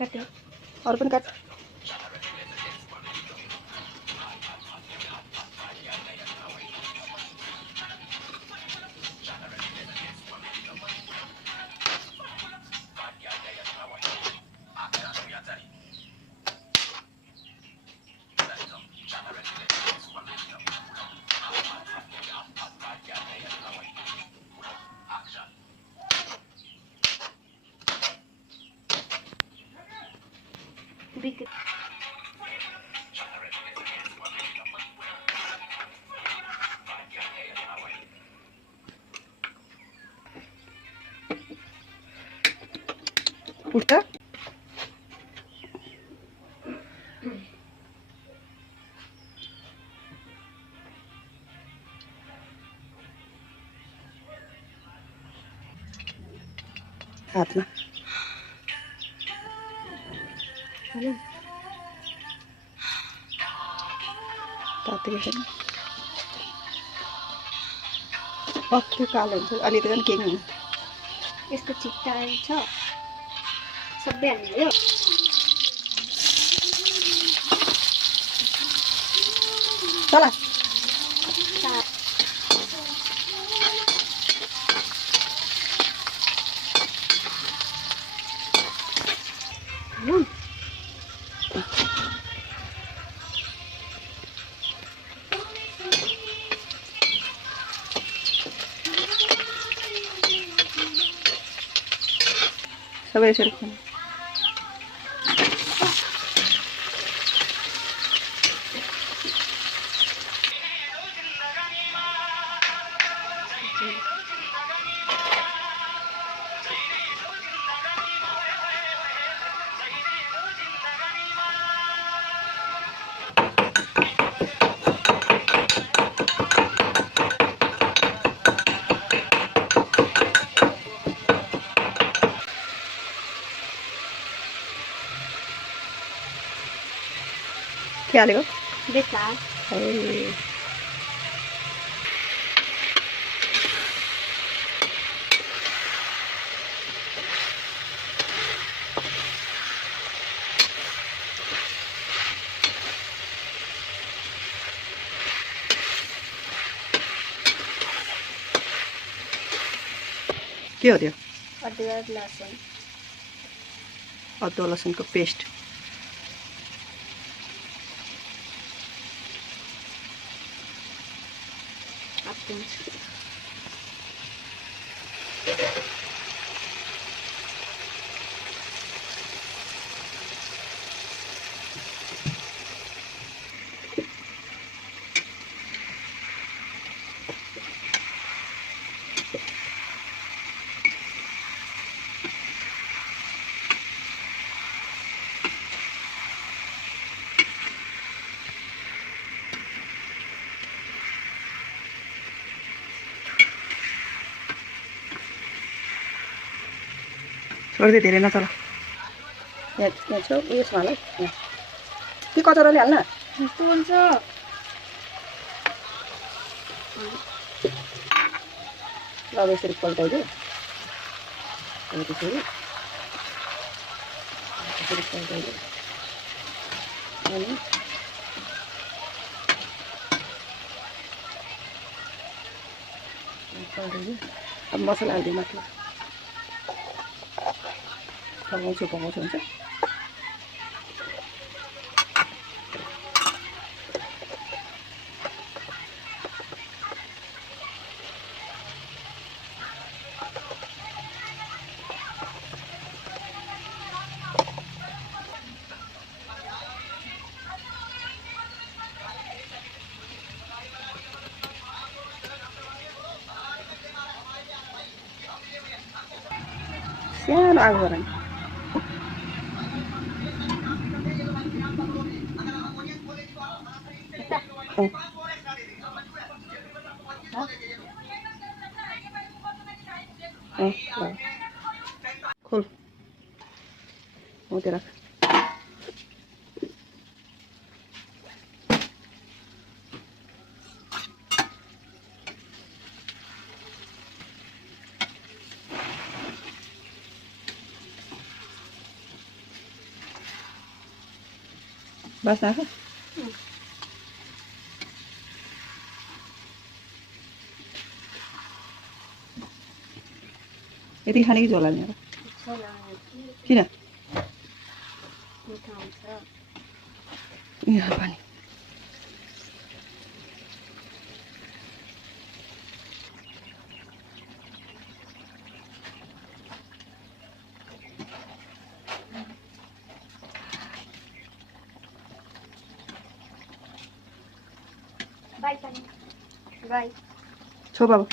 काट्यो अरू पनि काट। बिक उठ हातमा हैन तातेको छैन। त्यो कालो हुन्छ अलि त झन् केही हुनु। यस्तो छिट्टा आउँछ सबै हाल्नु हो चला सबै यसरी खानु। के हालेको? बेच्ला ए के हो त्यो? अदुवा लसुन अदुवा लसुनको पेस्ट। हाल्छ छोडिदिए धेरै नचला। यहाँ छेउ उयसमा हाल है कि कचौराले हाल्न। यस्तो हुन्छ अब यसरी पल्टाइदियो त्यसरी यसरी पल्टाइदियो अनि पल्टाइदियो। अब मसला हालिदियो माथि पकाउँछु पकाउँछु हुन्छ। सानो आगो गरौँ। खोल हो त्यो राख। बास्ना आएको यति खाने कि झोला नि किन मिठो हुन्छ यहाँ पानी बाई पनि बाई छो बाबु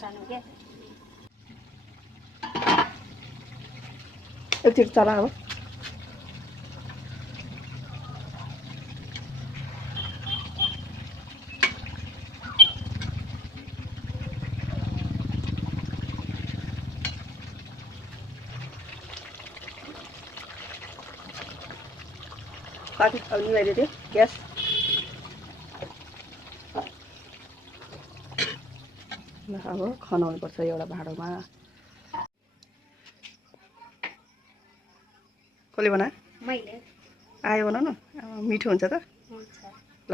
सानो क्या एकचोटि चला अब पाके अब निभाइदियो त्यो ग्यास ल अब खनाउनुपर्छ एउटा भाँडोमा कसले बनायो मैले आयो बनाउनु अब मिठो हुन्छ त हुन्छ ल